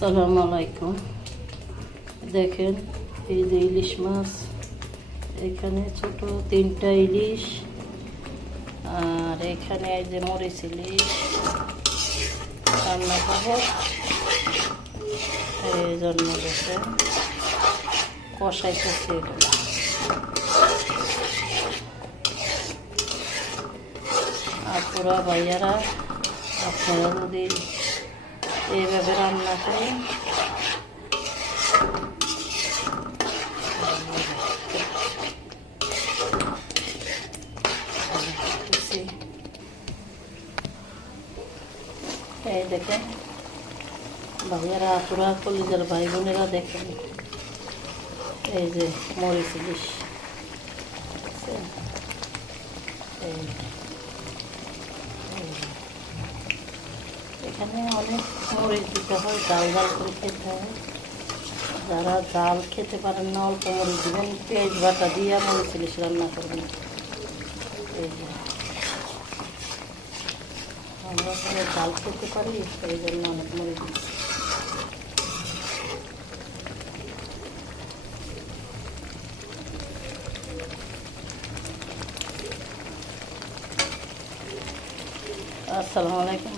আসসালামু আলাইকুম। দেখেন এই যে ইলিশ মাছ, এখানে ছোট 3টা ইলিশ, আর এখানে এই যে মরিচ ইলিশ রান্না করবো। এই জন্য দেখেন কষাইতেছি এগুলো। আর পুরা ভাইয়ারা আপনারা যদি এইভাবে রান্না করেন এই দেখেন ভাইয়ারা পুরা কলিজার ভাই বোনেরা দেখেন এই যে মরিচ ইলিশ এখানে অনেক মরিচ দিতে হয়, ডাল ডাল করে খেতে হয়। যারা ডাল খেতে পারেন না অল্প মরিচ দিবেন, পেঁয়াজ বাটা দিয়ে মরিচ ইলিশ রান্না করবেন। এই যে আমরা সবাই ডাল খেতে পারি, এই জন্য অনেক মরিচ দিচ্ছি। আসসালামু আলাইকুম।